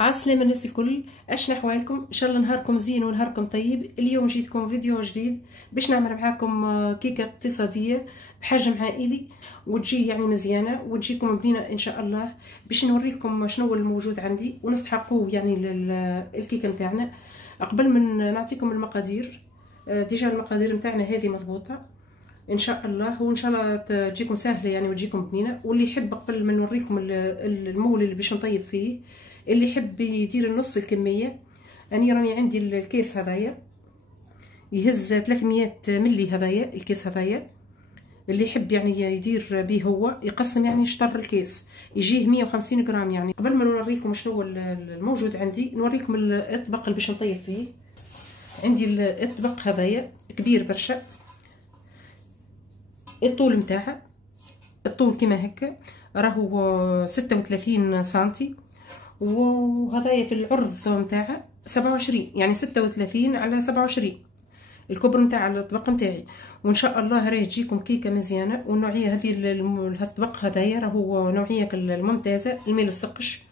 عسلامة الناس الكل، اشنا احوالكم؟ ان شاء الله نهاركم زين ونهاركم طيب. اليوم جيتكم فيديو جديد باش نعمل معاكم كيكه اقتصاديه بحجم عائلي وتجي يعني مزيانه وتجيكم بنينه ان شاء الله. باش نوريكم شنو الموجود عندي ونستحقوه يعني الكيكه نتاعنا. قبل من نعطيكم المقادير، ديجا المقادير نتاعنا هذه مضبوطه ان شاء الله، وان شاء الله تجيكم سهله يعني وتجيكم بنينه. واللي يحب قبل ما نوريكم المول اللي باش نطيب فيه، اللي يحب يدير نص الكميه، اني راني عندي الكيس هذايا يهز 300 ملي، هذايا الكيس هذايا. اللي يحب يعني يدير به هو يقسم يعني شطر الكيس يجيه 150 غرام. يعني قبل ما نوريكم شنو الموجود عندي، نوريكم الطبق اللي باش نطيب فيه. عندي الطبق هذايا كبير برشا، الطول متاعها الطول كيما هكا راهو 36 سنتي، وهذايا في العرض نتاعها 27، يعني 36 على 27 الكبر نتاع الطبق نتاعي. وان شاء الله راهي تجيكم كيكه مزيانه. والنوعيه هذه الطبق هذايا راهو نوعيه الممتازه، الميل السقش،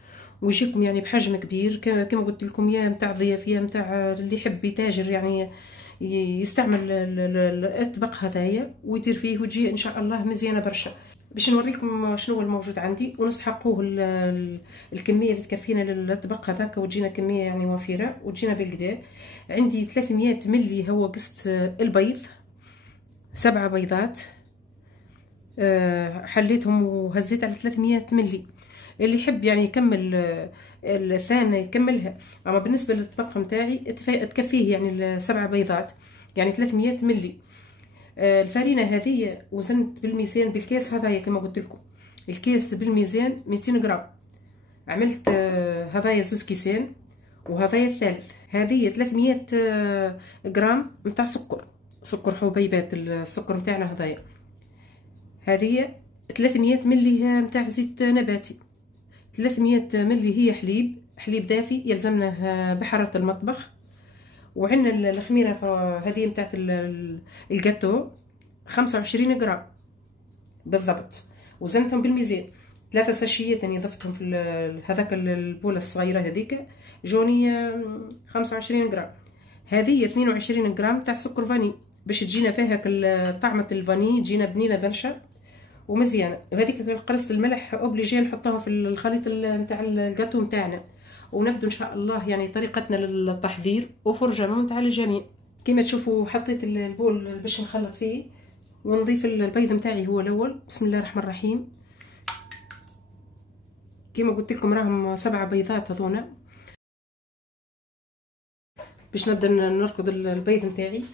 ويجيكم يعني بحجم كبير كما قلت لكم، يا نتاع ضياف يا نتاع اللي يحب يتاجر يعني يستعمل الطبق هذايا ويدير فيه وتجي ان شاء الله مزيانه برشا. باش نوريكم شنو الموجود عندي ونستحقوه الكميه اللي تكفينا للطبق هذاك وتجينا كميه يعني وفيره وتجينا بالكدا. عندي 300 ملي هو قسط البيض، 7 بيضات حليتهم وهزيت على 300 ملي. اللي يحب يعني يكمل الثانية يكملها، اما بالنسبه للطبق نتاعي تكفيه يعني 7 بيضات، يعني 300 ملي. الفرينه هذه وزنت بالميزان بالكيس هذايا كما قلت لكم، الكيس بالميزان 200 غرام. عملت هذايا 2 كيسان وهذايا الثالث. هذه 300 غرام نتاع سكر حبيبات، السكر نتاعنا هذايا. هذه 300 ملي نتاع زيت نباتي، 300 ملي هي حليب دافي يلزمنا بحرارة المطبخ. وعندنا الخميره هذه نتاعت الجاتو 25 غرام بالضبط، وزنتهم بالميزان. 3 ساشيات يعني ضفتهم في هذاك البوله الصغيره هذيك، جوني 25 غرام. هذه 22 غرام تاع سكر فاني باش تجينا فيها طعمه الفاني، تجينا بنينه برشا ومزيانه. وهذيك قرصه الملح اوبليجي نحطوها في الخليط نتاع الجاتو نتاعنا. ونبدو ان شاء الله يعني طريقتنا للتحضير وفرجه ممتعه للجميع. كما تشوفوا حطيت البول باش نخلط فيه ونضيف البيض نتاعي هو الاول. بسم الله الرحمن الرحيم. كما قلت لكم راهم 7 بيضات هذونا. باش نبدا نركض البيض نتاعي،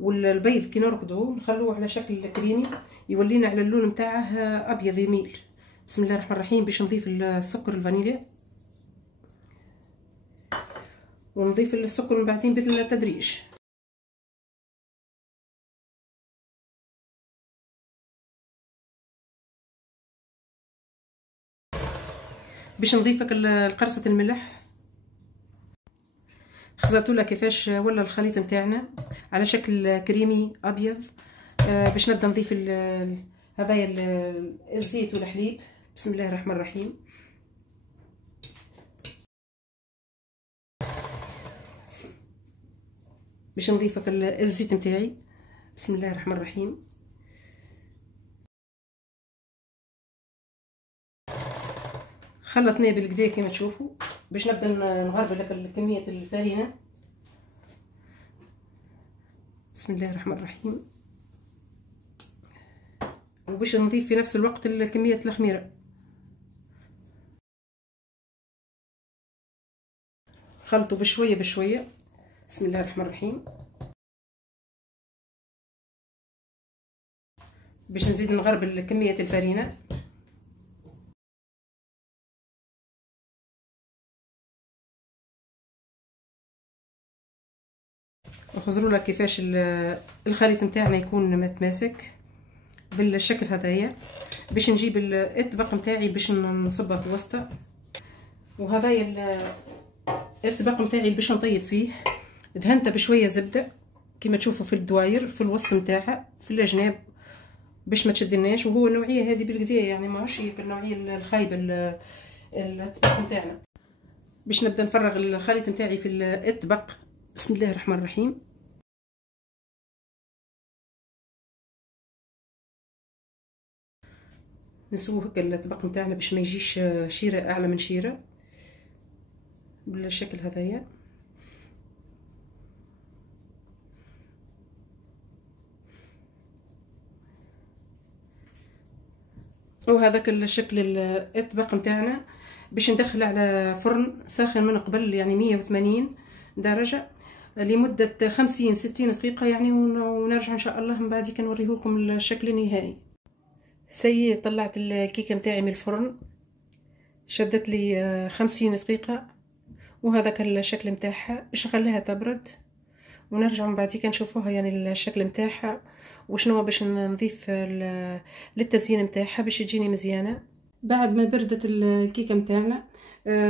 والبيض كي نركضه نخلوه على شكل كريمي يولينا على اللون نتاعه ابيض يميل. بسم الله الرحمن الرحيم. باش نضيف السكر الفانيليا ونضيف السكر من بعدين بالتدريج. باش نضيفك القرصه الملح. خزرتوا لها كيفاش ولا الخليط نتاعنا على شكل كريمي ابيض. باش نبدا نضيف هذايا الزيت والحليب. بسم الله الرحمن الرحيم. باش نضيفك الزيت نتاعي. بسم الله الرحمن الرحيم. خلطناه بالكدا كما تشوفوا. باش نبدا نغربل لك كميه الفرينه. بسم الله الرحمن الرحيم. وباش نضيف في نفس الوقت كميه الخميره. خلطوا بشويه بشويه. بسم الله الرحمن الرحيم. باش نزيد نغربل كميه الفرينه. وخزروا لك كيفاش الخليط نتاعنا يكون متماسك بالشكل هذايا. باش نجيب الطبق نتاعي باش نصبه في وسطه. وهذايا الطبق نتاعي باش نطيب فيه دهنته بشويه زبده كما تشوفوا في الدواير في الوسط نتاعها في الجناب باش ما تشدناش. وهو النوعيه هذه بالكدا يعني ماهوش هي النوعيه الخايبه الطبق نتاعنا. باش نبدا نفرغ الخليط نتاعي في الطبق. بسم الله الرحمن الرحيم. نسوي هكا الطبق نتاعنا باش ما يجيش شيره اعلى من شيره بالشكل هذايا. وهذاك الشكل الطبق نتاعنا باش ندخل على فرن ساخن من قبل، يعني 180 درجه لمده 50-60 دقيقه يعني، ونرجع ان شاء الله من بعد كنوريه لكم الشكل النهائي. سي طلعت الكيكه نتاعي من الفرن، شدت لي 50 دقيقه، وهذاك الشكل نتاعها. باش نخليها تبرد ونرجع من بعد نشوفوها يعني الشكل نتاعها وشنو باش نضيف للتزيين نتاعها باش تجيني مزيانه. بعد ما بردت الكيكه نتاعنا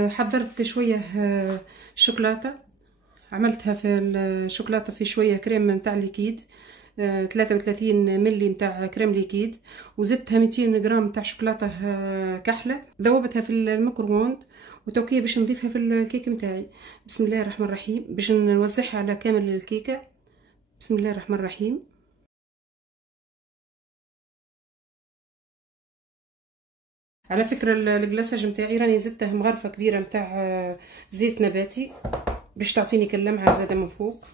حضرت شويه شوكولاته، عملتها في الشوكولاته في شويه كريم نتاع ليكيد 33 ملي نتاع كريم ليكيد، وزدتها 200 غرام نتاع شوكولاته كحله، ذوبتها في الميكرووند وتوكيه باش نضيفها في الكيك نتاعي. بسم الله الرحمن الرحيم. باش نوزعها على كامل الكيكه. بسم الله الرحمن الرحيم. على فكره الكلاصاج نتاعي راني زدته مغرفه كبيره نتاع زيت نباتي باش تعطيني كاللمعه زاده من فوق،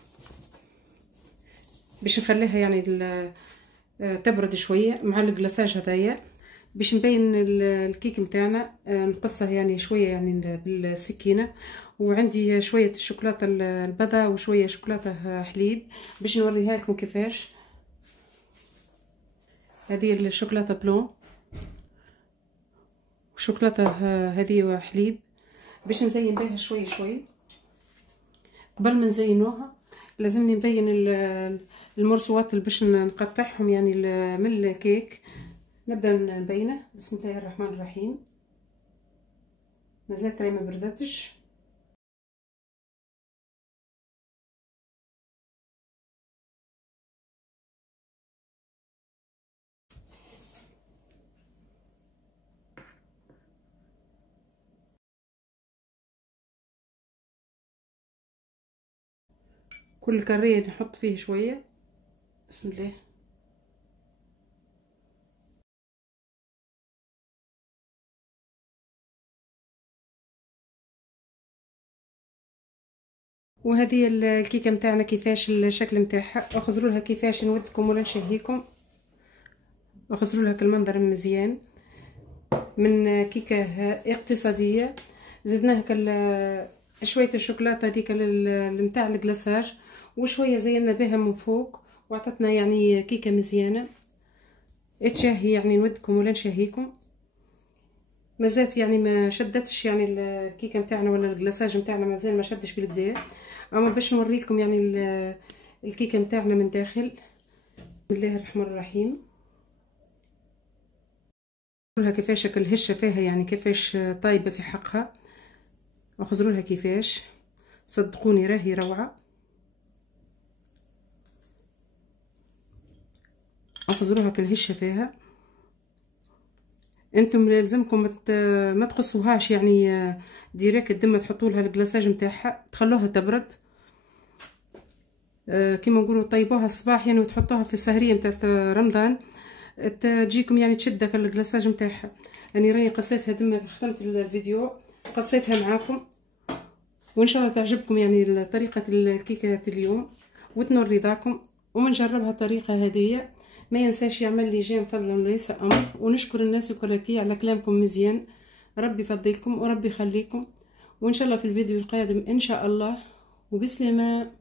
باش نخليها يعني تبرد شويه مع الكلاصاج هذايا، باش نبين الكيك نتاعنا نقصه يعني شويه يعني بالسكينه. وعندي شويه الشوكولاته البيضاء وشويه شوكولاته حليب باش نوريها لكم كيفاش. هذه الشوكولاته بلون وشوكولاته هذه حليب باش نزين بها شوي شوي. قبل ما نزينوها لازمني نبين المرسوات اللي باش نقطعهم يعني من الكيك. نبدا نبينه. بسم الله الرحمن الرحيم. مازال ترى ما بردتش. كل كريه نحط فيه شويه. بسم الله. وهذه الكيكه نتاعنا كيفاش الشكل نتاعها. اخزروا لها كيفاش نودكم ولا نشهيكم. اخزروا لها المنظر مزيان من كيكه اقتصاديه. زدناها شويه الشوكولاته هذيك نتاع الكلاصاج وشويه زينا بها من فوق وعطتنا يعني كيكه مزيانه تشهي يعني نودكم ولا نشهيكم. مازالت يعني ما شدتش يعني الكيكه نتاعنا ولا الكلاصاج نتاعنا مازال ما شدش بالكدا، اما باش نوريكم يعني الكيكه نتاعنا من داخل. بسم الله الرحمن الرحيم. لها كيفاش الهشه فيها يعني كيفاش طايبه في حقها. اخزروا لها كيفاش، صدقوني راهي روعه. اخزروها الهشه فيها. انتم لازمكم ما تقصوهاش يعني ديريكت دم تحطوا لها الكلاصاج نتاعها، تخلوها تبرد كيما نقولوا طيبوها الصباح يعني وتحطوها في السهريه نتاع رمضان تجيكم يعني تشد الكلاصاج نتاعها. يعني راني قصيتها دم ختمت الفيديو قصيتها معاكم، وان شاء الله تعجبكم يعني طريقه الكيكه اليوم وتنور رضاكم ومن جربها الطريقه هذه. ما ينساش يعمل لي جيم فضلا وليس امر، ونشكر الناس الكل على كلامكم مزيان. ربي يفضلكم وربي يخليكم، وان شاء الله في الفيديو القادم ان شاء الله. وبسلامه.